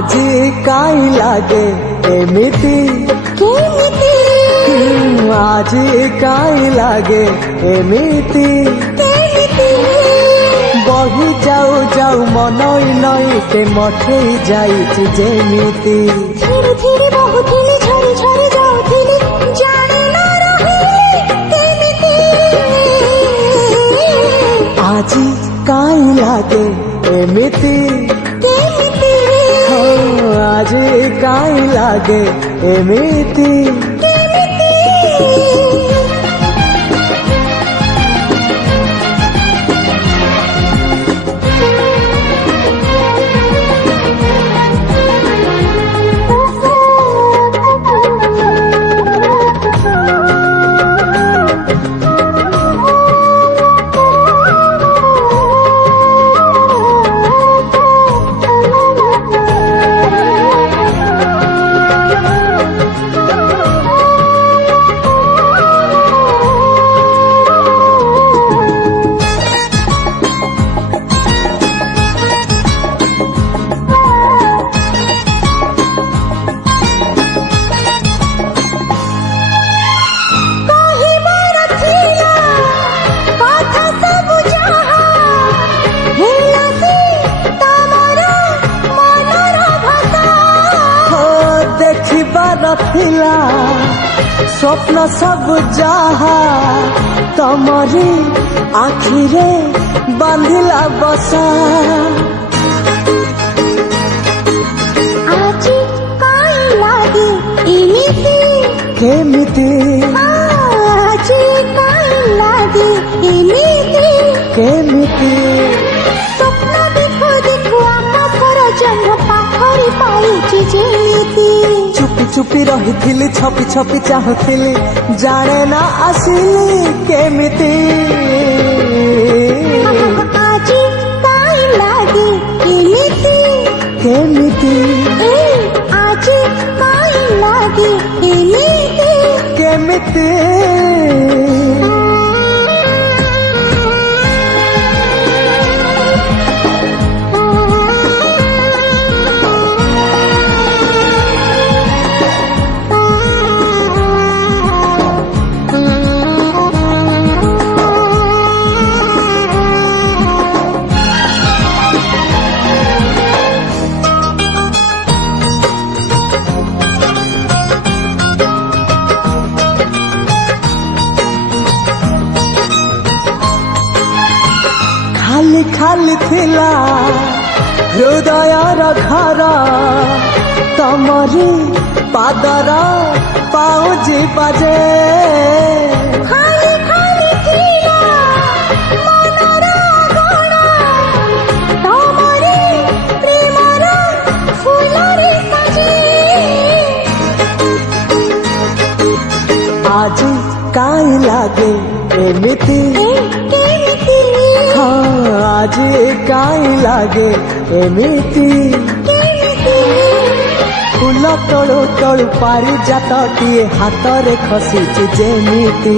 আজি কাই লাগে এমিতি কেমিতি আজি কাই লাগে এমিতি কেমিতি বহি যাও যাও মনই নই কে মঠেই যাইছি যেমিতি ধীরে ধীরে বহুଥିଲି ঝরে ঝরে যাউଥିଲି জানি না রহিলি কেমিতি আজি কাই লাগে এমিতি কেমিতি আজি কাই লাগে এমিতি কেমিতি थिला स्वप्न सब जहा तमरी आखिरे बांधिला बसा আজি কাই লাগে এমিতি केमिति আজি কাই লাগে এমিতি केमिति স্বপ্ন দেখো দেখো আকাশর জন্ম পাখরে পাইছি যেমিতি चुपी चुपी रही छपी छपी चाहूली जाने ना आसिली केमिति আজি কাই লাগে এমিতি केमिति আজি কাই লাগে এমিতি केमिति खाली खाली थिला हृदयर घर तमरी पादर पाउजी बाजे খালি খালি ଥିଲା মনর গণ তমরি প্রেমর ফুলরে সাজে आज काई लागे एमिति কেমিতি हाँ आज काई लागे एमिति কেমিতি फूल तलु तलु पारी जात टीए हाथ रे खसी जेमिति।